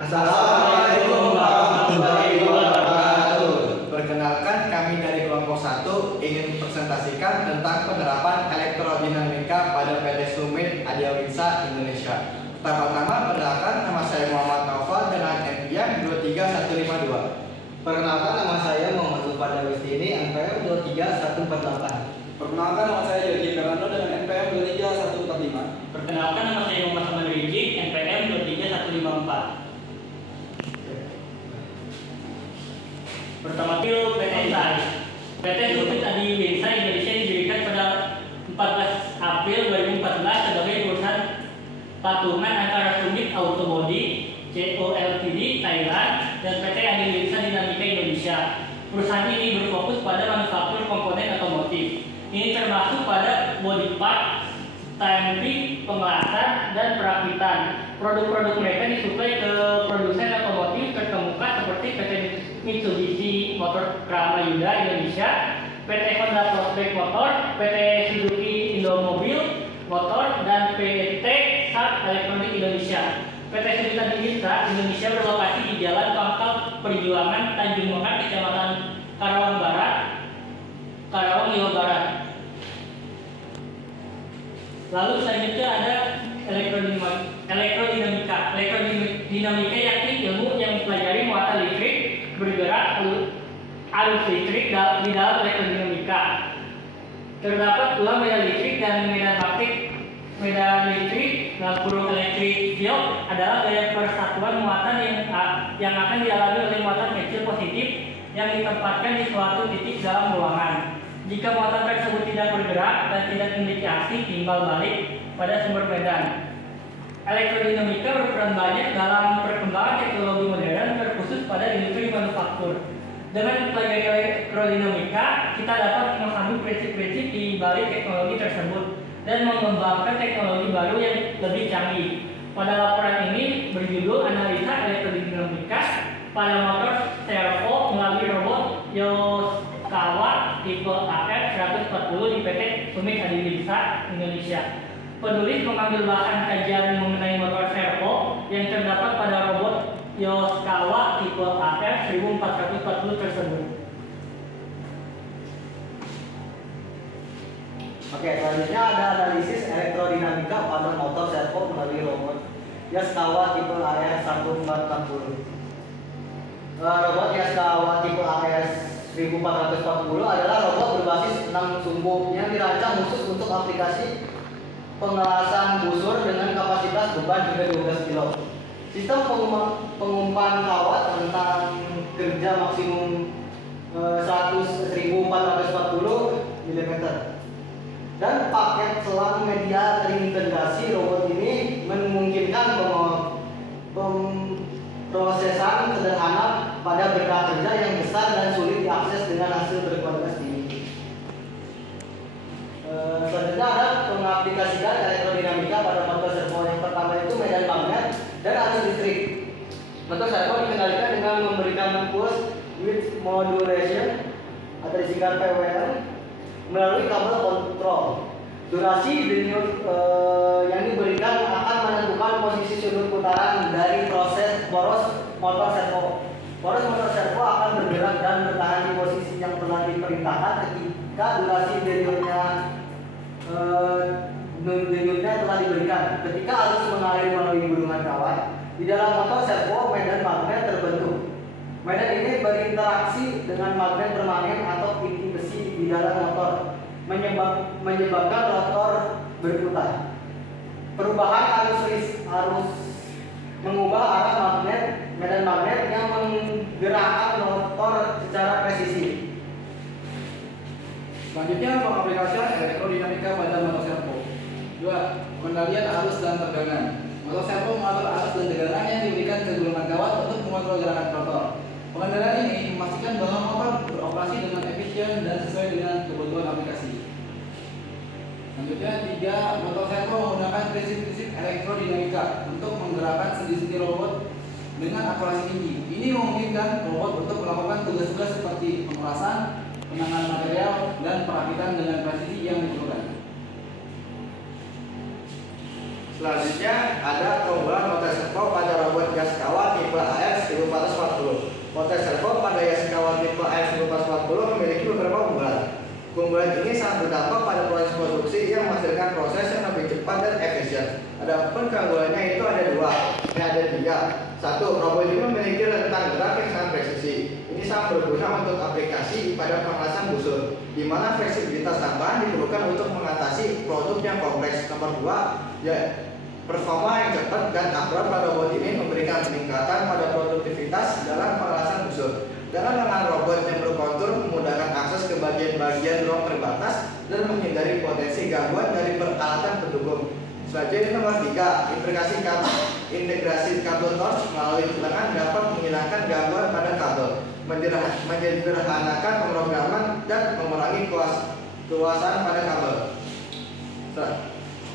Assalamualaikum warahmatullahi wabarakatuh. Perkenalkan, kami dari kelompok 1 ingin presentasikan tentang penerapan elektrodinamika pada PT Sumit Adiawinsa Indonesia. Pertama-tama, perkenalkan, nama saya Muhammad Naufal dengan NPM 23152. Perkenalkan, nama saya Muhammad Zulfan Dawistini, NPM 23148. Perkenalkan, nama saya Yogi Fernando dengan NPM 23145. Perkenalkan, nama saya Muhammad Saman Riji, NPM 23154. Pertama kali PT SAI. PT Sumit Adiawinsa Indonesia didirikan pada 14 April 2014 sebagai perusahaan patungan antara Sumit Automodi CO Ltd Thailand dan PT Adiawinsa Dinamika Indonesia. Perusahaan ini berfokus pada manufaktur komponen otomotif. Ini termasuk pada body part, stamping, pengelasan, dan perakitan. Produk-produk mereka disuplai ke produsen otomotif terkemuka seperti PT Mitsubishi Motor Krama Yuda Indonesia, PT Honda Prospect Motor, PT Suzuki Indomobil Motor, dan PT Sharp Electronic Indonesia. PT Sumit Adiawinsa Indonesia berlokasi di Jalan Pangkal Perjuangan, Tanjung Mekar, Kecamatan Karawang Barat, Karawang, Jawa Barat. Lalu selanjutnya ada elektrodinamika. Elektrodinamika yakni ilmu yang mempelajari muatan listrik bergerak arus listrik di dalam elektrodinamika. Terdapat dua medan listrik dan medan magnetik. Medan listrik dalam kurung electric field adalah gaya persatuan muatan yang akan dialami oleh muatan kecil positif yang ditempatkan di suatu titik dalam ruangan. Jika muatan tersebut tidak bergerak dan tidak memiliki aksi timbal balik pada sumber medan. Elektrodinamika berperan banyak dalam perkembangan teknologi modern terkhusus pada industri manufaktur. Dengan mempelajari elektrodinamika, kita dapat memahami prinsip-prinsip di balik teknologi tersebut dan mengembangkan teknologi baru yang lebih canggih. Pada laporan ini berjudul Analisa Elektrodinamika pada motor servo melalui robot Yoskawa tipe AF140 di PT Sumit Adiawinsa Indonesia. Penulis mengambil bahan kajian mengenai motor servo yang terdapat pada robot Yoskawa tipe AF1440 tersebut. Oke, selanjutnya ada analisis elektrodinamika pada motor servo melalui robot Yaskawa tipe AS1440. Robot Yaskawa tipe AS1440 adalah robot berbasis 6 sumbu yang dirancang khusus untuk aplikasi pengelasan busur dengan kapasitas beban hingga 12 kg. Sistem pengumpan kawat tentang kerja maksimum 1440 mm. Dan paket selang media terintegrasi robot ini memungkinkan pemrosesan sederhana pada berkah kerja yang besar dan sulit diakses dengan hasil berkualitas tinggi. Selanjutnya ada mengaplikasikan elektrodinamika pada motor servo. Yang pertama itu medan magnet dan arus listrik. Motor servo dikendalikan dengan memberikan pulse width modulation atau disingkat PWM melalui kabel kontrol. Durasi denyut yang diberikan akan menentukan posisi sudut putaran dari proses poros motor servo. Poros motor servo akan bergerak dan bertahan di posisi yang telah diperintahkan ketika durasi denyutnya telah diberikan. Ketika arus mengalir melalui gulungan kawat di dalam motor servo, medan magnet terbentuk. Medan ini berinteraksi dengan magnet permanen atau inti besi di dalam motor, menyebabkan rotor berputar. Perubahan arus mengubah arah medan magnet yang menggerakkan rotor secara presisi. Selanjutnya, pengaplikasian elektrodinamika pada motor servo. 2. Pengendalian arus dan tegangan. Motor servo mengatur arus dan tegangan yang diberikan ke gulungan kawat untuk mengontrol gerakan rotor. Pengendalian ini memastikan bahwa motor beroperasi dengan efisien dan sesuai dengan kebutuhan aplikasi. Selanjutnya, 3. Motor servo menggunakan prinsip-prinsip elektrodinamika untuk menggerakkan sendi-sendi robot dengan akurasi tinggi. Ini memungkinkan robot untuk melakukan tugas-tugas seperti pengelasan, penanganan material, dan perakitan dengan presisi yang diperlukan. Selanjutnya ada perubahan motor servo pada robot Yaskawa tipe dan efisien. Adapun keunggulannya itu ada dua, ada tiga. Satu, robot ini memiliki rentang gerak yang sangat presisi. Ini sangat berguna untuk aplikasi pada pengelasan busur, di mana fleksibilitas tambahan diperlukan untuk mengatasi produk yang kompleks. Nomor dua, ya, performa yang cepat dan akurat pada robot ini memberikan peningkatan pada produktivitas dalam pengelasan busur. Dengan robot yang berkontur memudahkan akses ke bagian-bagian ruang terbatas dan menghindari potensi gangguan dari peralatan pendukung. Selanjutnya nomor 3, integrasi kabel torch melalui lengan dapat menghilangkan gangguan pada kabel, menyederhanakan pemrograman dan mengurangi keluasan pada kabel.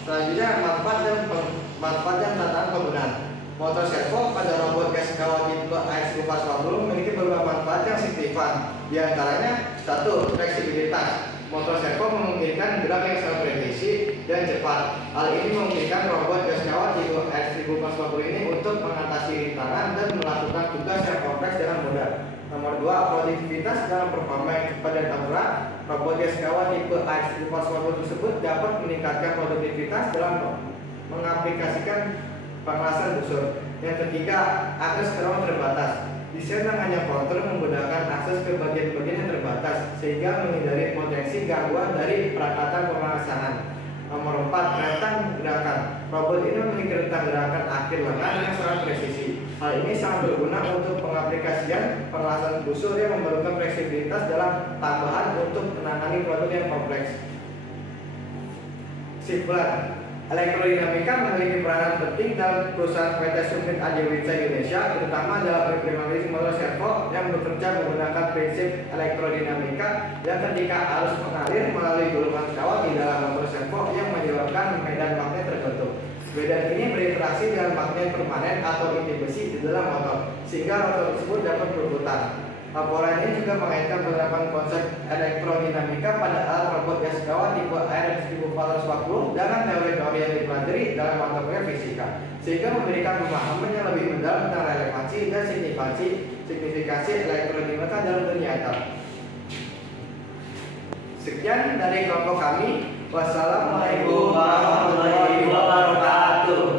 Selanjutnya manfaat dan tantangan penggunaan. Motor servo pada robot gas kawat tipe AX440 memiliki beberapa manfaat yang signifikan. Di antaranya, 1. Fleksibilitas. Motor servo memungkinkan gerak yang sangat presisi dan cepat. Hal ini memungkinkan robot gas kawat tipe AX440 ini untuk mengatasi rintangan dan melakukan tugas yang kompleks dengan mudah. Nomor 2, produktivitas dalam performa yang cepat dan akurat. Robot gas kawat tipe AX440 tersebut dapat meningkatkan produktivitas dalam mengaplikasikan pengelasan busur. Yang ketiga, akses ke ruang terbatas. Desain lengannya kontur memudahkan akses ke bagian-bagian yang terbatas sehingga menghindari potensi gangguan dari perangkatan pemasangan. Nomor 4, rentang gerakan. Robot ini memiliki rentang gerakan akhir lengan yang sangat presisi. Hal ini sangat berguna untuk pengaplikasian pengelasan busur yang memerlukan fleksibilitas dalam tambahan untuk menangani produk yang kompleks. Kesimpulan, elektrodinamika memiliki peranan penting dalam perusahaan PT Sumit Adiwinsa Indonesia, terutama dalam implementasi motor servo yang bekerja menggunakan prinsip elektrodinamika yang ketika arus mengalir melalui gulungan kawat di dalam motor servo yang menyebabkan medan magnet terbentuk. Medan ini berinteraksi dengan magnet permanen atau inti besi di dalam motor, sehingga rotor tersebut dapat berputar. Laporan ini juga mengaitkan penerapan konsep elektrodinamika pada alat robot gas kawat tipe AX1440 dengan teori-teori yang dipelajari dalam mata kuliah fisika, sehingga memberikan pemahaman yang lebih mendalam tentang relevansi dan signifikasi elektrodinamika dalam dunia nyata. Sekian dari kelompok kami. Wassalamualaikum warahmatullahi wabarakatuh.